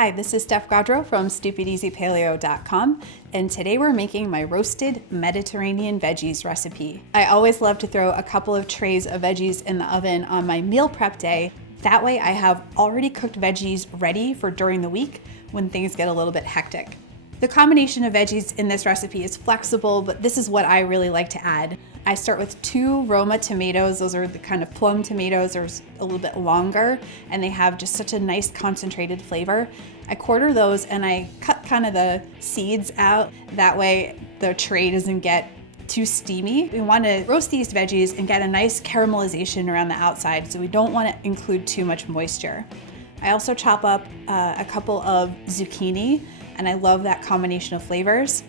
Hi, this is Steph Gaudreau from StupidEasyPaleo.com, and today we're making my roasted Mediterranean veggies recipe. I always love to throw a couple of trays of veggies in the oven on my meal prep day. That way I have already cooked veggies ready for during the week when things get a little bit hectic. The combination of veggies in this recipe is flexible, but this is what I really like to add. I start with 2 Roma tomatoes. Those are the kind of plum tomatoes, or a little bit longer, and they have just such a nice concentrated flavor. I quarter those and I cut kind of the seeds out. That way the tray doesn't get too steamy. We want to roast these veggies and get a nice caramelization around the outside, so we don't want to include too much moisture. I also chop up a couple of zucchini, and I love that combination of flavors.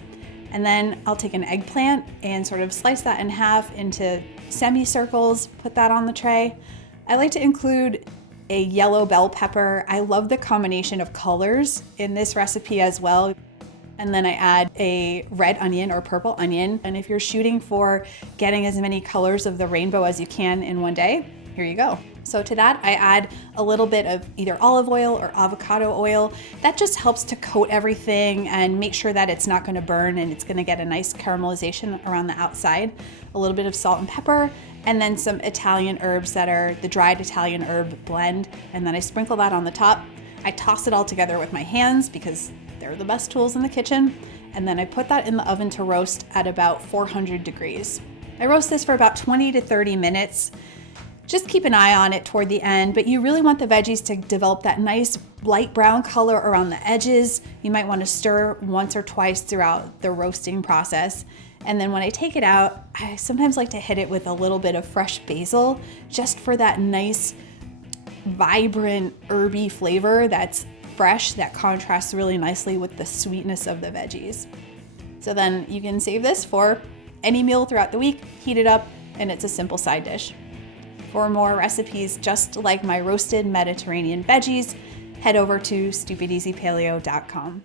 And then I'll take an eggplant and sort of slice that in half into semicircles, put that on the tray. I like to include a yellow bell pepper. I love the combination of colors in this recipe as well. And then I add a red onion or purple onion. And if you're shooting for getting as many colors of the rainbow as you can in one day, here you go. So to that, I add a little bit of either olive oil or avocado oil. That just helps to coat everything and make sure that it's not going to burn and it's going to get a nice caramelization around the outside. A little bit of salt and pepper, and then some Italian herbs that are the dried Italian herb blend. And then I sprinkle that on the top. I toss it all together with my hands because they're the best tools in the kitchen. And then I put that in the oven to roast at about 400 degrees. I roast this for about 20 to 30 minutes. Just keep an eye on it toward the end, but you really want the veggies to develop that nice light brown color around the edges. You might want to stir once or twice throughout the roasting process. And then when I take it out, I sometimes like to hit it with a little bit of fresh basil, just for that nice, vibrant, herby flavor that's fresh, that contrasts really nicely with the sweetness of the veggies. So then you can save this for any meal throughout the week, heat it up, and it's a simple side dish. For more recipes just like my roasted Mediterranean veggies, head over to StupidEasyPaleo.com.